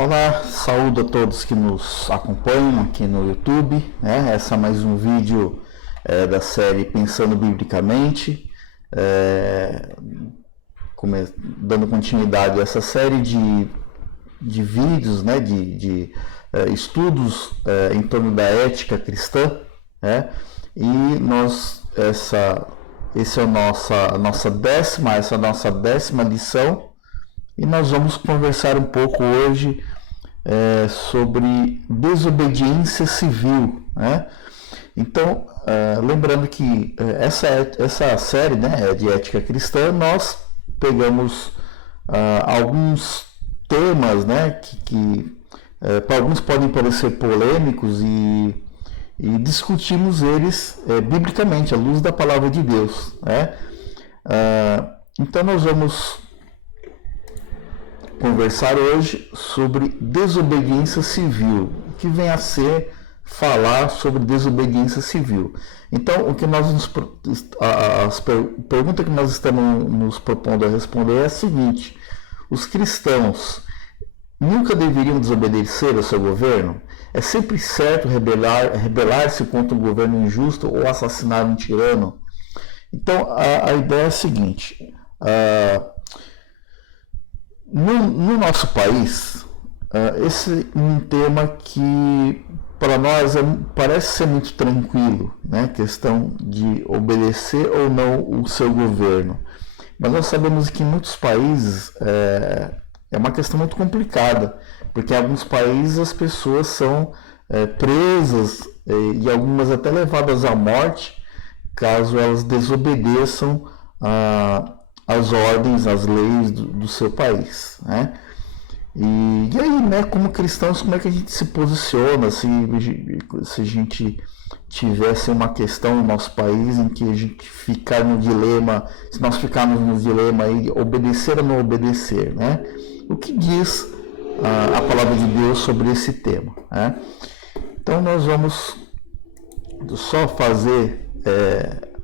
Olá, saúdo a todos que nos acompanham aqui no YouTube, né? Essa é mais um vídeo da série Pensando Biblicamente, dando continuidade a essa série de vídeos, né? de estudos em torno da ética cristã, né? E essa é a nossa décima lição. E nós vamos conversar um pouco hoje sobre desobediência civil, né? Então, lembrando que essa série, né, de ética cristã, nós pegamos alguns temas, né, que para alguns podem parecer polêmicos e discutimos eles biblicamente, à luz da palavra de Deus, né? Então nós vamos conversar hoje sobre desobediência civil, o que vem a ser falar sobre desobediência civil. Então, a pergunta que nós estamos nos propondo a responder é a seguinte: os cristãos nunca deveriam desobedecer ao seu governo? É sempre certo rebelar-se contra um governo injusto ou assassinar um tirano? Então, a ideia é a seguinte: no nosso país, esse é um tema que para nós parece ser muito tranquilo, né? Questão de obedecer ou não o seu governo. Mas nós sabemos que em muitos países é uma questão muito complicada, porque em alguns países as pessoas são presas e algumas até levadas à morte caso elas desobedeçam as ordens, as leis do seu país, né? E aí, né, como cristãos, como é que a gente se posiciona se a gente tivesse uma questão no nosso país em que a gente ficar no dilema, se nós ficarmos no dilema aí, obedecer ou não obedecer, né? O que diz a palavra de Deus sobre esse tema, né? Então nós vamos só fazer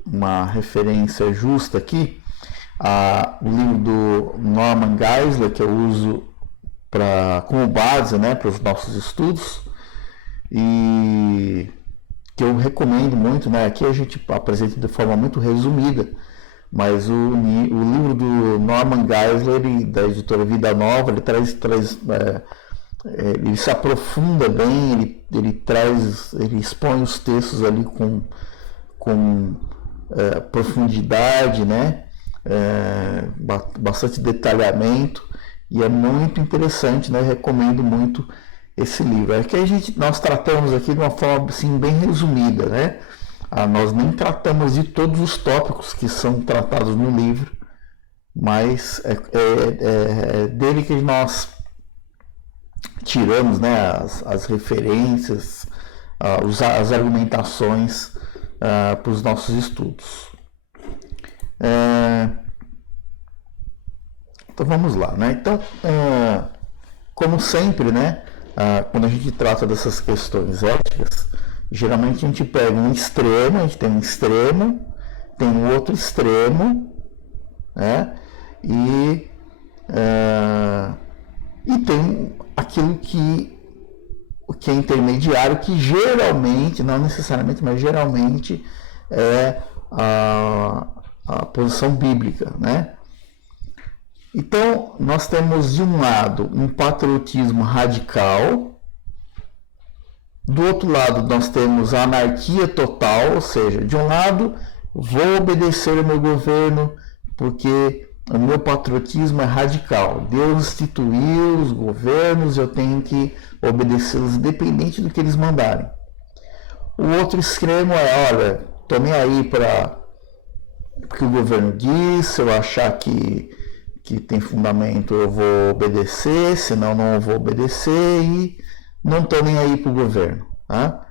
uma referência justa aqui o livro do Norman Geisler, que eu uso como base, né, para os nossos estudos, e que eu recomendo muito, né? Aqui a gente apresenta de forma muito resumida, mas o livro do Norman Geisler, da editora Vida Nova, ele se aprofunda bem, ele expõe os textos ali com profundidade, né? Bastante detalhamento, e é muito interessante, né? Recomendo muito esse livro. É que nós tratamos aqui de uma forma assim, bem resumida, né? Nós nem tratamos de todos os tópicos que são tratados no livro, mas é dele que nós tiramos, né, as referências, as argumentações para os nossos estudos. Então vamos lá, né? Então, como sempre, né, quando a gente trata dessas questões éticas, geralmente a gente pega um extremo, a gente tem um extremo, tem um outro extremo, né? E tem aquilo que é intermediário, que geralmente, não necessariamente, mas geralmente é a posição bíblica, né? Então, nós temos de um lado um patriotismo radical, do outro lado nós temos a anarquia total, ou seja, de um lado vou obedecer ao meu governo porque o meu patriotismo é radical. Deus instituiu os governos, eu tenho que obedecê-los independente do que eles mandarem. O outro extremo olha, tô nem aí para o que o governo diz, se eu achar que tem fundamento eu vou obedecer, senão não vou obedecer, e não estou nem aí para o governo, tá?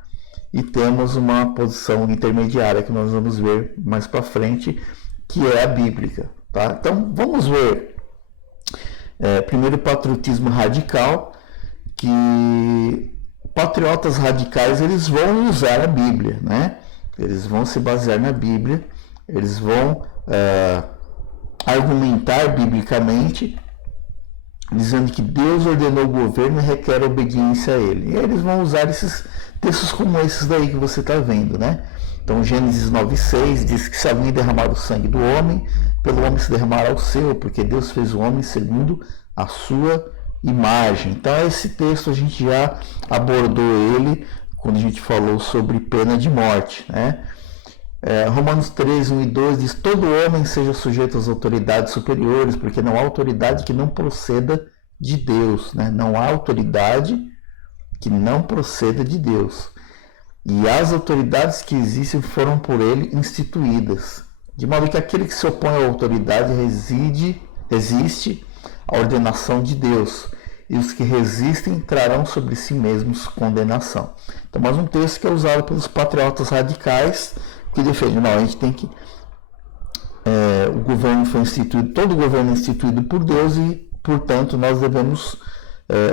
E temos uma posição intermediária que nós vamos ver mais para frente, que é a bíblica, tá? Então vamos ver primeiro o patriotismo radical, que patriotas radicais eles vão usar a Bíblia, né? Eles vão se basear na Bíblia, eles vão argumentar biblicamente dizendo que Deus ordenou o governo e requer obediência a ele. E aí eles vão usar esses textos como esses daí que você está vendo, né? Então Gênesis 9,6 diz que se alguém derramar o sangue do homem, pelo homem se derramará o seu, porque Deus fez o homem segundo a sua imagem. Então esse texto a gente já abordou ele quando a gente falou sobre pena de morte, né? Romanos 3, 1 e 2 diz: todo homem seja sujeito às autoridades superiores, porque não há autoridade que não proceda de Deus, né? Não há autoridade que não proceda de Deus. E as autoridades que existem foram por ele instituídas, de modo que aquele que se opõe à autoridade resiste à ordenação de Deus, e os que resistem trarão sobre si mesmos condenação. Então, mais um texto que é usado pelos patriotas radicais, que defendem, não, a gente tem que... o governo foi instituído, todo o governo é instituído por Deus e, portanto, nós devemos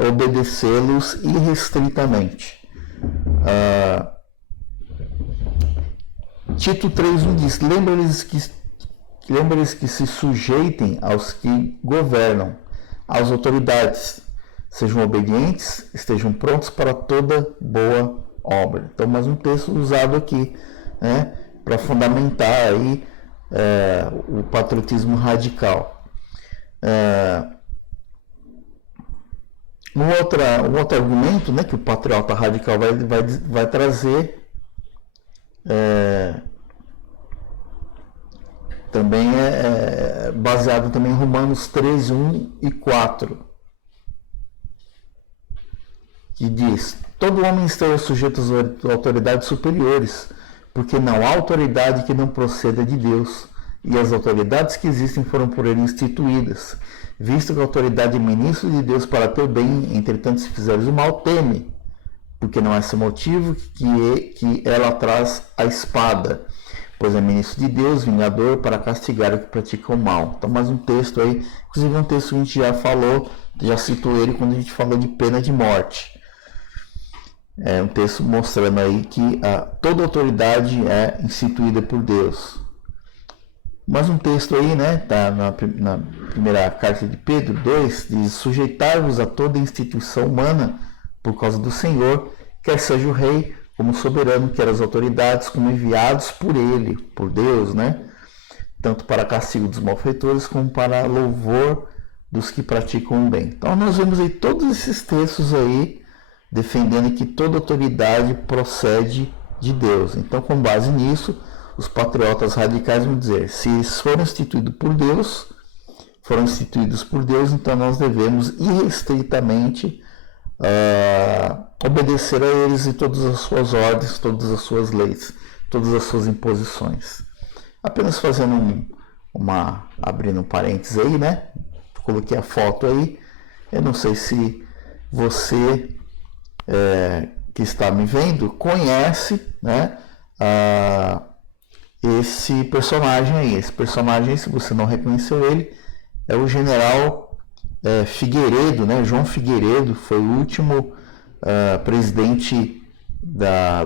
obedecê-los irrestritamente. Tito 3,1 diz: lembra-lhes que se sujeitem aos que governam, às autoridades, sejam obedientes, estejam prontos para toda boa obra. Então, mais um texto usado aqui, né, para fundamentar aí o patriotismo radical. Um outro argumento, né, que o patriota radical vai trazer também é baseado também em Romanos 13, 1 e 4, que diz: todo homem esteja sujeito às autoridades superiores, porque não há autoridade que não proceda de Deus, e as autoridades que existem foram por ele instituídas, visto que a autoridade é ministro de Deus para teu bem, entretanto, se fizeres o mal, teme, porque não é esse motivo que ela traz a espada, pois é ministro de Deus, vingador, para castigar o que pratica o mal. Então, mais um texto aí, inclusive um texto que a gente já falou, já citou ele quando a gente falou de pena de morte. É um texto mostrando aí que toda autoridade é instituída por Deus. Mais um texto aí, né, tá na primeira carta de Pedro 2, diz: sujeitai-vos a toda instituição humana por causa do Senhor, quer seja o rei como soberano, quer as autoridades como enviados por ele, por Deus, né, tanto para castigo dos malfeitores como para louvor dos que praticam o bem. Então nós vemos aí todos esses textos aí defendendo que toda autoridade procede de Deus. Então, com base nisso, os patriotas radicais vão dizer: se eles foram instituídos por Deus, então nós devemos irrestritamente obedecer a eles e todas as suas ordens, todas as suas leis, todas as suas imposições. Apenas fazendo abrindo um parênteses aí, né? Coloquei a foto aí. Eu não sei se você que está me vendo conhece, né, esse personagem aí. Esse personagem, se você não reconheceu ele, é o general Figueiredo, né? João Figueiredo foi o último presidente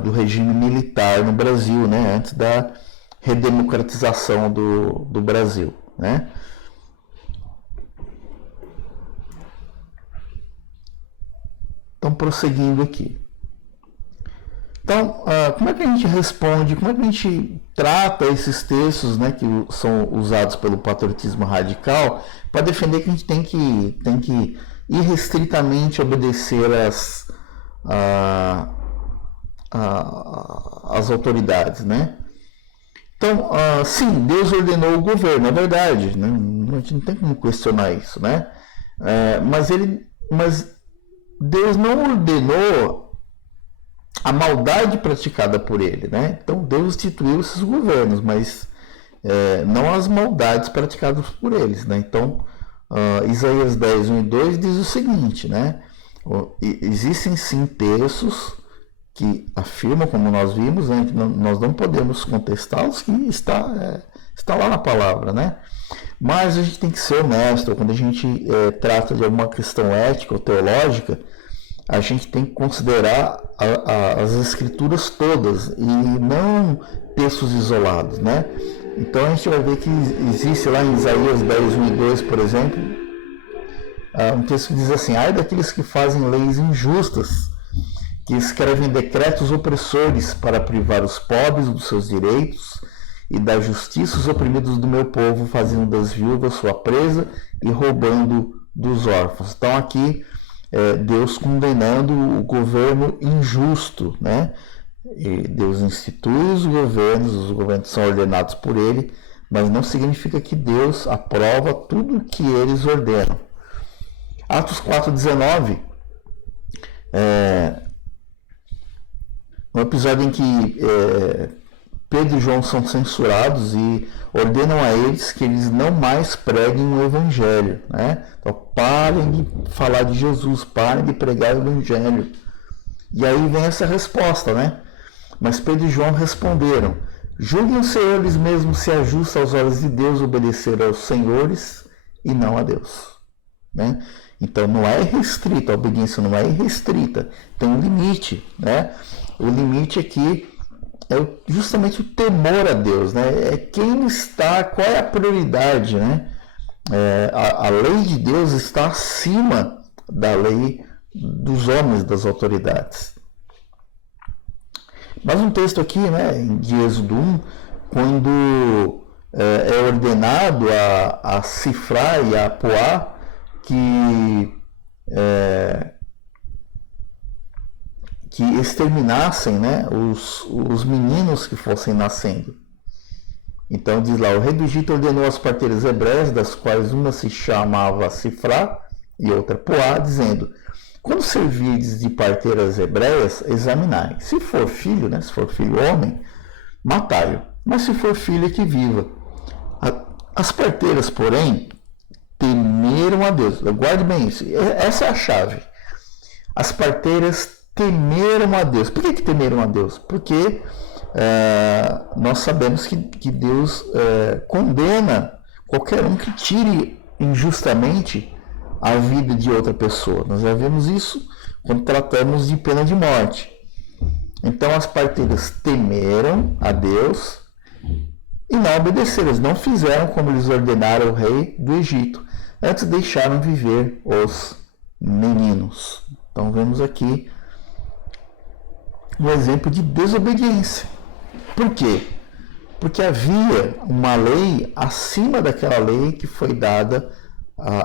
do regime militar no Brasil, né? Antes da redemocratização do Brasil, né? Então, prosseguindo aqui. Então, como é que a gente responde, como é que a gente trata esses textos, né, que são usados pelo patriotismo radical para defender que a gente tem que irrestritamente obedecer às autoridades, né? Então, sim, Deus ordenou o governo, é verdade, né? A gente não tem como questionar isso, né? Mas Deus não ordenou a maldade praticada por ele, né? Então Deus instituiu esses governos, mas não as maldades praticadas por eles, né? Então Isaías 10, 1 e 2 diz o seguinte, né? Existem sim textos que afirmam, como nós vimos, né, que nós não podemos contestá-los, que está lá na palavra, né? Mas a gente tem que ser honesto. Quando a gente trata de alguma questão ética ou teológica, a gente tem que considerar as escrituras todas e não textos isolados, né? Então a gente vai ver que existe lá em Isaías 10, 1 e 2, por exemplo, um texto que diz assim: ai daqueles que fazem leis injustas, que escrevem decretos opressores para privar os pobres dos seus direitos e da justiça os oprimidos do meu povo, fazendo das viúvas sua presa e roubando dos órfãos. Então aqui Deus condenando o governo injusto, né? E Deus institui os governos são ordenados por ele, mas não significa que Deus aprova tudo o que eles ordenam. Atos 4,19 um episódio em que Pedro e João são censurados e ordenam a eles que eles não mais preguem o Evangelho, né? Então parem de falar de Jesus, parem de pregar o Evangelho. E aí vem essa resposta, né? Mas Pedro e João responderam: julguem os senhores mesmos se ajusta aos olhos de Deus obedecer aos senhores e não a Deus, né? Então não é restrita, a obediência não é irrestrita, tem um limite, né? O limite aqui é justamente o temor a Deus, né? É quem está, qual é a prioridade, né? A lei de Deus está acima da lei dos homens, das autoridades. Mas um texto aqui, né, de Êxodo 1, quando é ordenado a Cifrá e a Poá que exterminassem, né, os meninos que fossem nascendo. Então diz lá: o rei do Egito ordenou às parteiras hebreias, das quais uma se chamava Cifrá e outra Poá, dizendo: quando servirdes de parteiras hebreias, examinai. Se for filho, né, se for filho homem, matai-o. Mas se for filha, que viva. As parteiras, porém, temeram a Deus. Guarde bem isso. Essa é a chave. As parteiras temeram a Deus. Por que temeram a Deus? Porque nós sabemos que Deus condena qualquer um que tire injustamente a vida de outra pessoa. Nós já vimos isso quando tratamos de pena de morte. Então as parteiras temeram a Deus e não obedeceram. Eles não fizeram como eles ordenaram o rei do Egito. Antes deixaram viver os meninos. Então vemos aqui um exemplo de desobediência. Por quê? Porque havia uma lei acima daquela lei que foi dada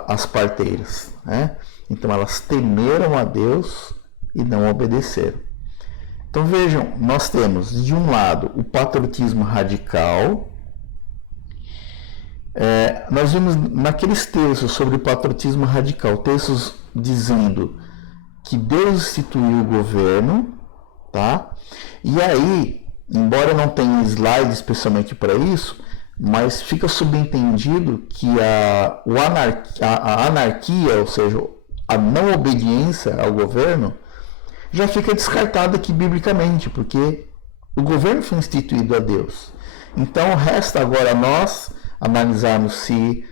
às parteiras, né? Então elas temeram a Deus e não obedeceram. Então vejam, nós temos de um lado o patriotismo radical. Nós vimos naqueles textos sobre o patriotismo radical, textos dizendo que Deus instituiu o governo, tá? E aí, embora não tenha slide especialmente para isso, mas fica subentendido que a anarquia, ou seja, a não obediência ao governo, já fica descartada aqui biblicamente, porque o governo foi instituído a Deus. Então resta agora nós analisarmos se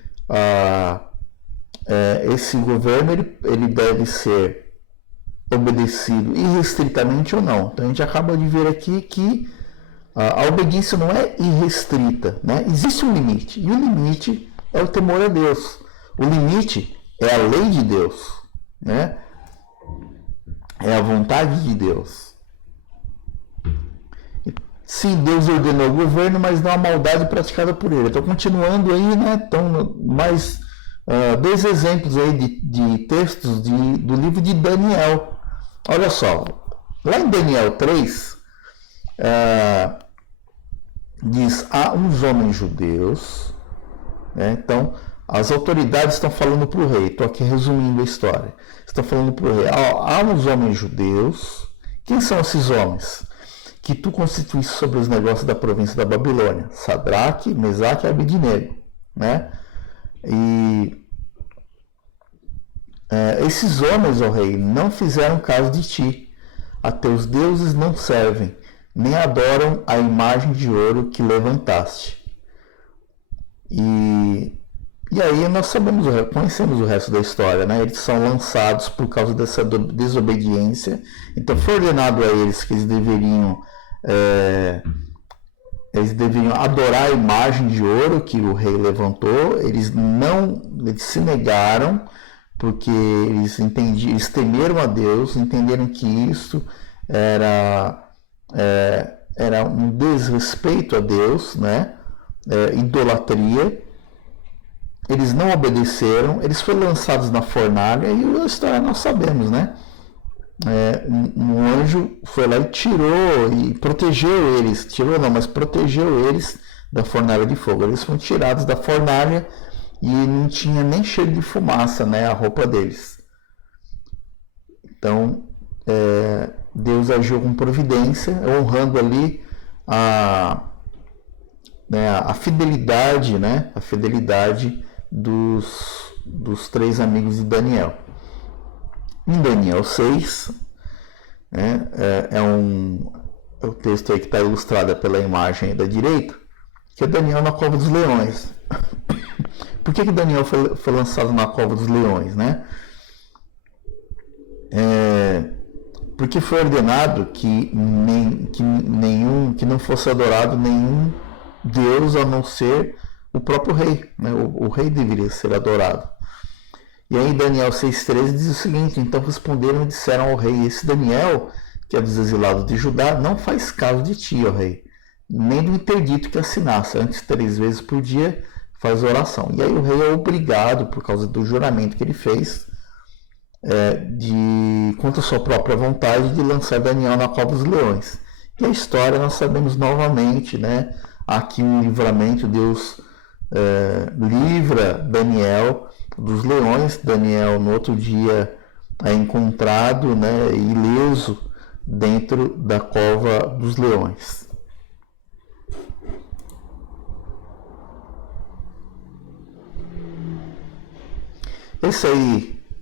esse governo ele deve ser obedecido irrestritamente ou não. Então a gente acaba de ver aqui que a obediência não é irrestrita, né? Existe um limite, e o limite é o temor a Deus. O limite é a lei de Deus, né? É a vontade de Deus. Sim, Deus ordenou o governo, mas não a maldade praticada por ele. Estou continuando aí, né? Então, mais dois exemplos aí de textos do livro de Daniel. Olha só, lá em Daniel 3, diz: há uns homens judeus, né? Então as autoridades estão falando para o rei, estou aqui resumindo a história, estão falando para o rei: há uns homens judeus. Quem são esses homens? Que tu constituísse sobre os negócios da província da Babilônia: Sadraque, Mesaque e Abednego, né? E esses homens, ó rei, não fizeram caso de ti. A teus deuses não servem, nem adoram a imagem de ouro que levantaste. E aí nós conhecemos o resto da história, né? Eles são lançados por causa dessa desobediência. Então foi ordenado a eles que eles deveriam adorar a imagem de ouro que o rei levantou. Eles se negaram, porque eles temeram a Deus, entenderam que isso era um desrespeito a Deus, né? Idolatria. Eles não obedeceram, eles foram lançados na fornalha e a história nós sabemos, né? Um anjo foi lá e tirou e protegeu eles, protegeu eles da fornalha de fogo. Eles foram tirados da fornalha e não tinha nem cheiro de fumaça, né, a roupa deles. Então, Deus agiu com providência, honrando ali a fidelidade, né, a fidelidade dos três amigos de Daniel. Em Daniel 6, né, o texto aí que está ilustrado pela imagem da direita, que é Daniel na cova dos leões. Por que Daniel foi lançado na cova dos leões, né? Porque foi ordenado que não fosse adorado nenhum Deus a não ser o próprio rei, né? O rei deveria ser adorado. E aí Daniel 6,13 diz o seguinte: então responderam e disseram ao rei: esse Daniel, que é dos exilados de Judá, não faz caso de ti, ó rei, nem do interdito que assinasse, antes 3 vezes por dia faz oração. E aí o rei é obrigado, por causa do juramento que ele fez, contra a sua própria vontade, de lançar Daniel na cova dos leões. E a história nós sabemos novamente, né? Aqui um livramento, Deus livra Daniel dos leões. Daniel no outro dia é encontrado, né, ileso dentro da cova dos leões.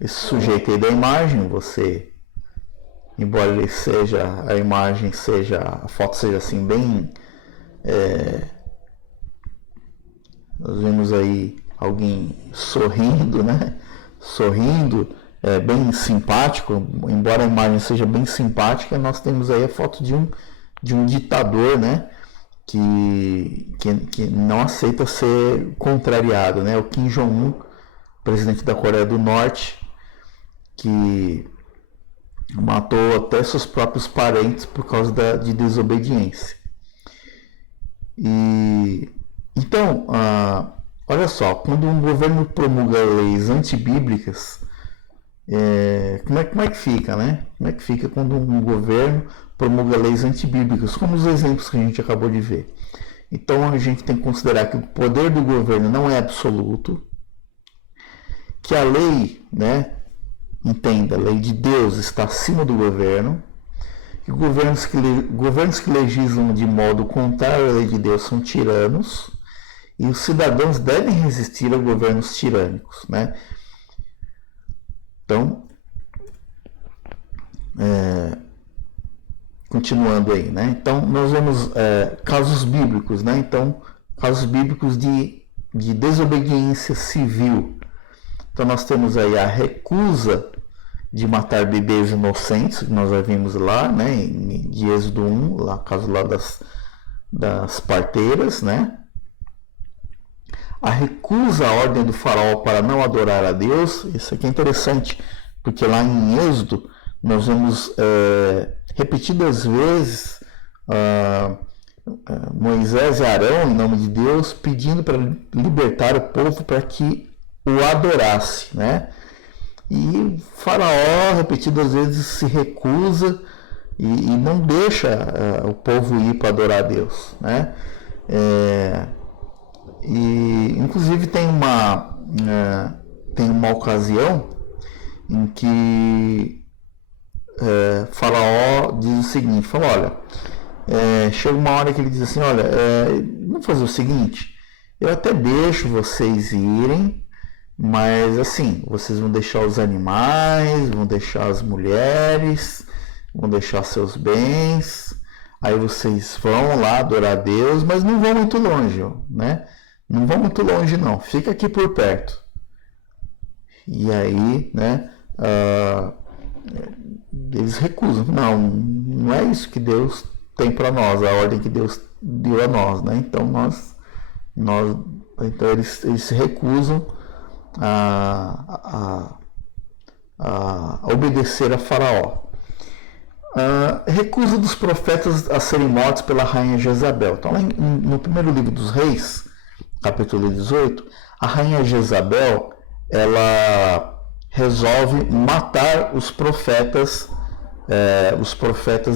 Esse sujeito aí da imagem, embora ele a foto seja assim bem, nós vemos aí alguém sorrindo, né? Sorrindo, bem simpático, embora a imagem seja bem simpática, nós temos aí a foto de um ditador, né? Que não aceita ser contrariado, né? O Kim Jong-un, presidente da Coreia do Norte, que matou até seus próprios parentes por causa de desobediência. Então, olha só, quando um governo promulga leis antibíblicas, como é que fica, né? Como é que fica quando um governo promulga leis antibíblicas, como os exemplos que a gente acabou de ver? Então a gente tem que considerar que o poder do governo não é absoluto, que a lei, né, entenda, a lei de Deus está acima do governo, que governos que legislam de modo contrário à lei de Deus são tiranos, e os cidadãos devem resistir a governos tirânicos, né? Então, continuando aí, né? Então, nós vemos casos bíblicos, né? Então, casos bíblicos de desobediência civil. Então, nós temos aí a recusa de matar bebês inocentes, que nós já vimos lá, né? De Êxodo 1, lá, caso lá das parteiras, né? A recusa à ordem do faraó para não adorar a Deus. Isso aqui é interessante, porque lá em Êxodo nós vemos repetidas vezes Moisés e Arão, em nome de Deus, pedindo para libertar o povo para que o adorasse, né? E Faraó repetidas vezes se recusa e não deixa o povo ir para adorar a Deus, né? E inclusive tem uma ocasião em que Faraó diz o seguinte, fala, olha, chega uma hora que ele diz assim, olha, vamos fazer o seguinte, eu até deixo vocês irem, mas assim, vocês vão deixar os animais, vão deixar as mulheres, vão deixar seus bens, aí vocês vão lá adorar a Deus, mas não vão muito longe, né? Não vão muito longe não, fica aqui por perto. E aí, né, eles recusam, não é isso que Deus tem para nós, a ordem que Deus deu a nós, né? Então então eles se recusam a obedecer a Faraó. Recusa dos profetas a serem mortos pela rainha Jezabel. Então, lá no primeiro livro dos Reis, capítulo 18, a rainha Jezabel, ela resolve matar os profetas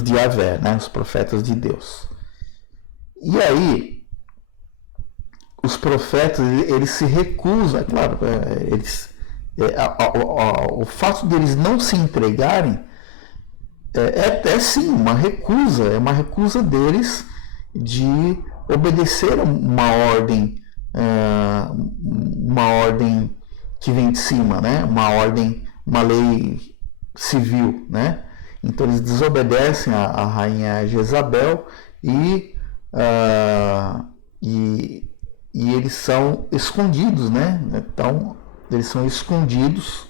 de Yahvé, né? Os profetas de Deus. E aí, os profetas, eles se recusam, é claro, o fato deles não se entregarem é sim uma recusa deles de obedecer a uma ordem que vem de cima, né? Uma lei civil, né? Então eles desobedecem a rainha Jezabel e eles são escondidos, né? Então eles são escondidos.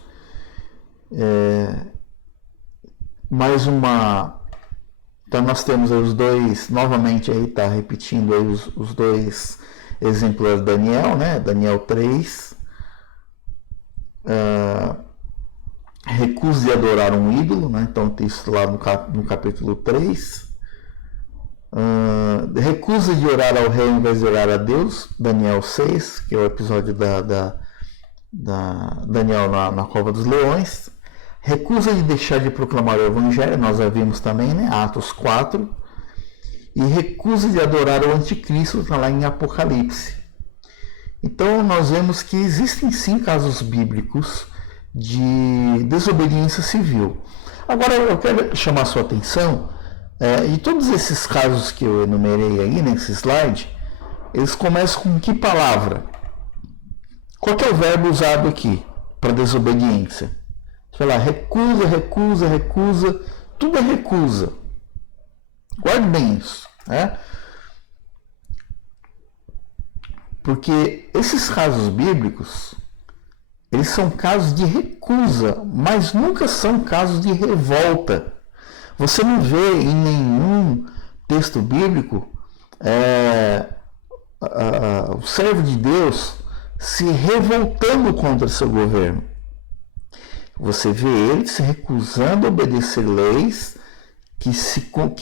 Então nós temos aí os dois, novamente aí está repetindo aí os dois exemplos de Daniel, né? Daniel 3, recusa de adorar um ídolo, né? Então tem isso lá no capítulo 3. Recusa de orar ao rei ao invés de orar a Deus, Daniel 6, que é o episódio da Daniel na Cova dos Leões. Recusa de deixar de proclamar o Evangelho, nós já vimos também, né? Atos 4. E recusa de adorar o anticristo, está lá em Apocalipse. Então nós vemos que existem sim casos bíblicos de desobediência civil. Agora eu quero chamar a sua atenção, e todos esses casos que eu enumerei aí nesse slide, eles começam com que palavra? Qual que é o verbo usado aqui para desobediência? Sei lá, recusa, tudo é recusa. Guarde bem isso, né? Porque esses casos bíblicos, eles são casos de recusa, mas nunca são casos de revolta. Você não vê em nenhum texto bíblico o servo de Deus se revoltando contra seu governo. Você vê ele se recusando a obedecer leis que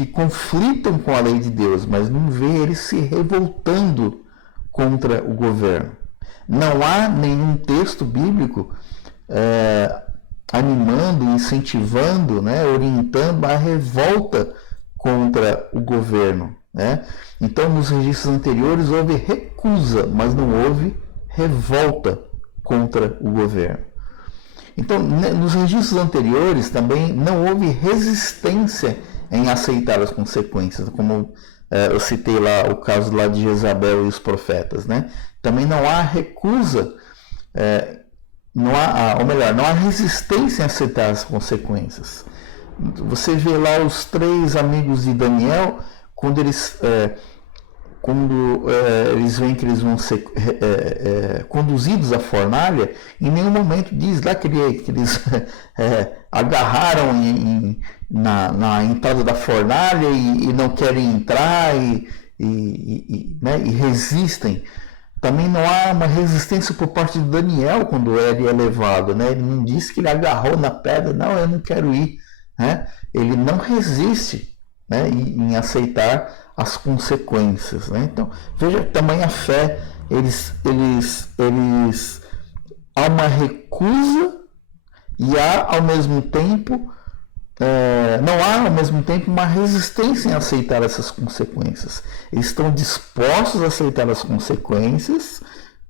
conflitam com a lei de Deus, mas não vê ele se revoltando contra o governo. Não há nenhum texto bíblico animando, incentivando, né, orientando a revolta contra o governo, né? Então, nos registros anteriores houve recusa, mas não houve revolta contra o governo. Então, nos registros anteriores também não houve resistência em aceitar as consequências, como eu citei lá o caso lá de Jezabel e os profetas, né? Também não há recusa, não há resistência em aceitar as consequências. Você vê lá os 3 amigos de Daniel, quando eles veem que eles vão ser conduzidos à fornalha, em nenhum momento diz lá que eles agarraram na entrada da fornalha e não querem entrar e resistem. Também não há uma resistência por parte de Daniel quando ele é levado, né? Ele não diz que ele agarrou na pedra, não, eu não quero ir, né? Ele não resiste, né, em aceitar as consequências, né? Então, veja também a fé, há uma recusa e há ao mesmo tempo não há ao mesmo tempo uma resistência em aceitar essas consequências. Eles estão dispostos a aceitar as consequências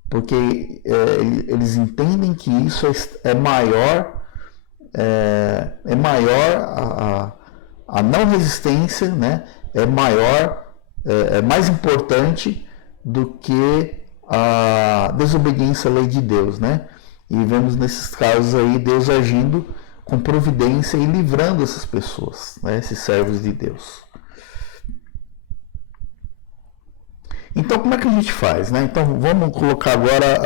porque eles entendem que isso é maior a não resistência, né? É mais importante do que a desobediência à lei de Deus, né? E vemos nesses casos aí Deus agindo com providência e livrando essas pessoas, né? Esses servos de Deus. Então, como é que a gente faz, né? Então, vamos colocar agora,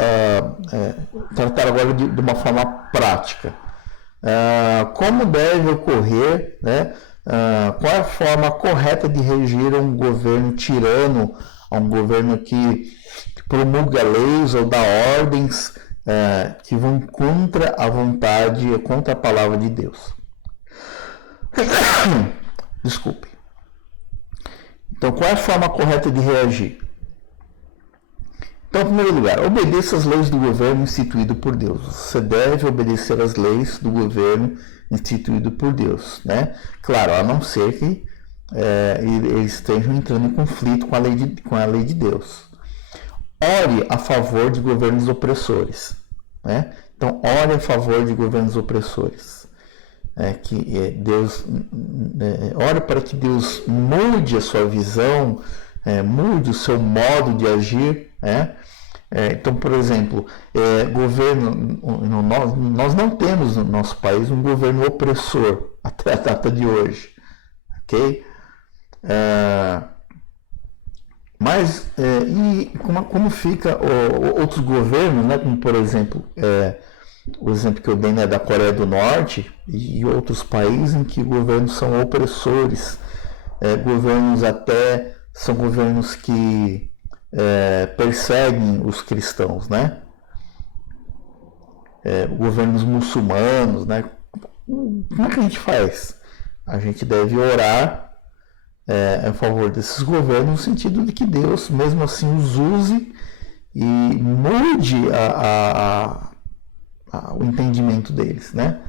tratar agora de uma forma prática. Como deve ocorrer, né? Qual é a forma correta de regir um governo tirano, um governo que promulga leis ou dá ordens que vão contra a vontade, contra a palavra de Deus. Desculpe. Então, qual é a forma correta de reagir? Então, em primeiro lugar, obedeça as leis do governo instituído por Deus. Você deve obedecer às leis do governo instituído por Deus, né? Claro, a não ser que eles estejam entrando em conflito com a lei de Deus. Ore a favor de governos opressores, né? Então, ore a favor de governos opressores. Ore para que Deus mude a sua visão, mude o seu modo de agir, né? Então, por exemplo, nós não temos no nosso país um governo opressor até a data de hoje, ok? Mas como fica outros governos, né? Como por exemplo, o exemplo que eu dei, né, da Coreia do Norte e outros países em que governos são opressores, são governos que perseguem os cristãos, né? Governos muçulmanos, né? Como é que a gente faz? A gente deve orar a favor desses governos, no sentido de que Deus, mesmo assim, os use e mude o entendimento deles, né?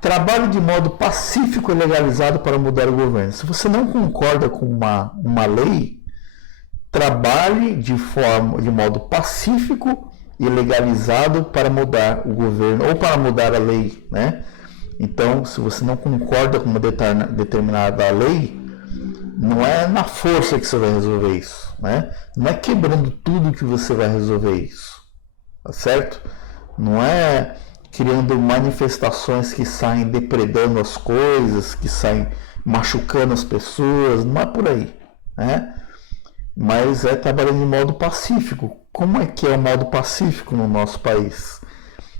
Trabalhe de modo pacífico e legalizado para mudar o governo. Se você não concorda com uma lei, trabalhe de modo pacífico e legalizado para mudar o governo ou para mudar a lei, né? Então, se você não concorda com uma determinada lei, não é na força que você vai resolver isso, né? Não é quebrando tudo que você vai resolver isso, tá certo? Não é criando manifestações que saem depredando as coisas, que saem machucando as pessoas, não é por aí, né? Mas é trabalhando de modo pacífico. Como é que é o modo pacífico no nosso país?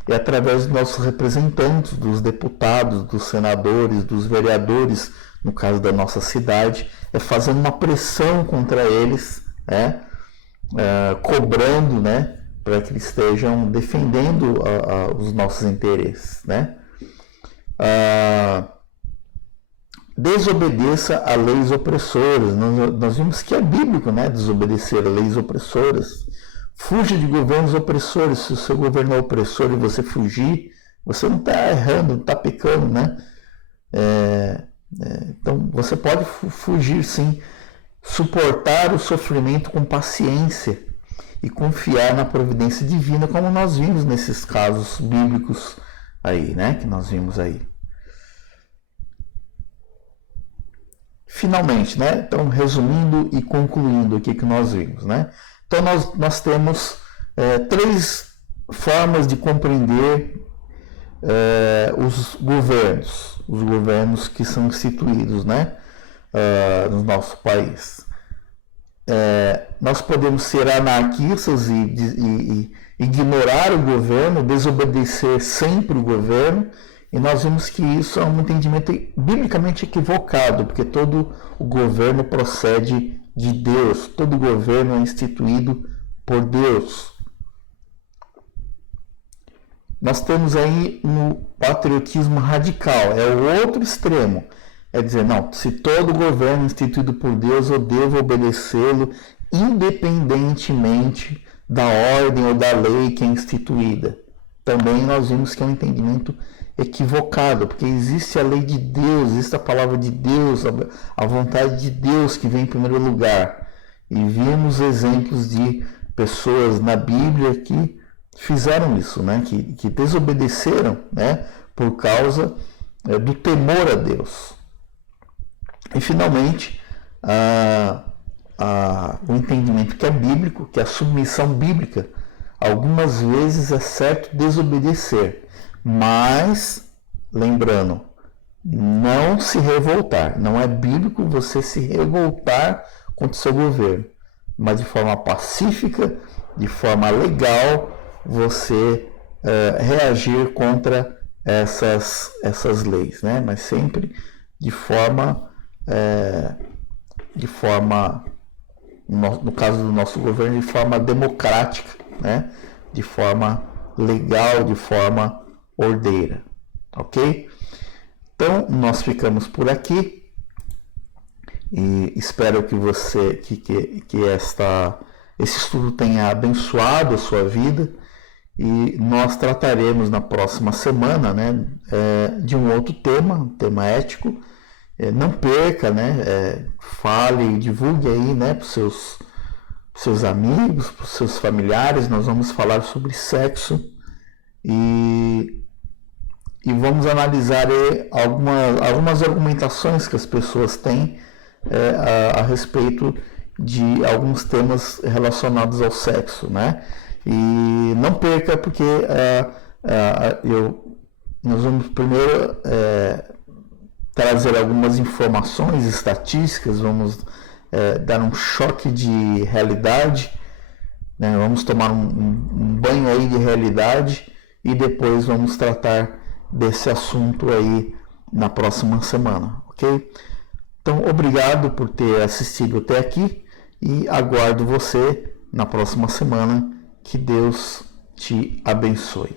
É através dos nossos representantes, dos deputados, dos senadores, dos vereadores, no caso da nossa cidade, fazendo uma pressão contra eles, cobrando, né, para que eles estejam defendendo os nossos interesses, né? Desobedeça a leis opressoras. Nós vimos que é bíblico, né, desobedecer a leis opressoras. Fuja de governos opressores. Se o seu governo é opressor e você fugir, você não está errando, não está pecando, né? Então, você pode fugir, sim. Suportar o sofrimento com paciência e confiar na providência divina, como nós vimos nesses casos bíblicos aí, né? Que nós vimos aí. Finalmente, né? Então, resumindo e concluindo o que nós vimos, né? Então, nós temos 3 formas de compreender os governos que são instituídos, né? No nosso país. Nós podemos ser anarquistas e ignorar o governo, desobedecer sempre o governo, e nós vimos que isso é um entendimento biblicamente equivocado, porque todo o governo procede de Deus, todo governo é instituído por Deus. Nós temos aí no patriotismo radical, é o outro extremo. É dizer, não, se todo governo é instituído por Deus, eu devo obedecê-lo independentemente da ordem ou da lei que é instituída. Também nós vimos que é um entendimento equivocado, porque existe a lei de Deus, existe a palavra de Deus, a vontade de Deus que vem em primeiro lugar. E vimos exemplos de pessoas na Bíblia que fizeram isso, né? que desobedeceram, né? Por causa do temor a Deus. E finalmente, o entendimento que é bíblico, que é a submissão bíblica. Algumas vezes é certo desobedecer, mas, lembrando, não se revoltar. Não é bíblico você se revoltar contra o seu governo, mas de forma pacífica, de forma legal, você reagir contra essas leis, né? Mas sempre de forma, no caso do nosso governo, de forma democrática, né? de forma legal, de forma ordeira, ok? Então, nós ficamos por aqui e espero que esse estudo tenha abençoado a sua vida, e nós trataremos na próxima semana, né, de um outro tema, um tema ético. Não perca, né, fale, divulgue aí, né, para os seus amigos, para os seus familiares. Nós vamos falar sobre sexo e vamos analisar algumas argumentações que as pessoas têm a respeito de alguns temas relacionados ao sexo, né? E não perca, porque nós vamos primeiro trazer algumas informações estatísticas, vamos dar um choque de realidade, né? Vamos tomar um banho aí de realidade e depois vamos tratar desse assunto aí na próxima semana, ok? Então, obrigado por ter assistido até aqui e aguardo você na próxima semana. Que Deus te abençoe.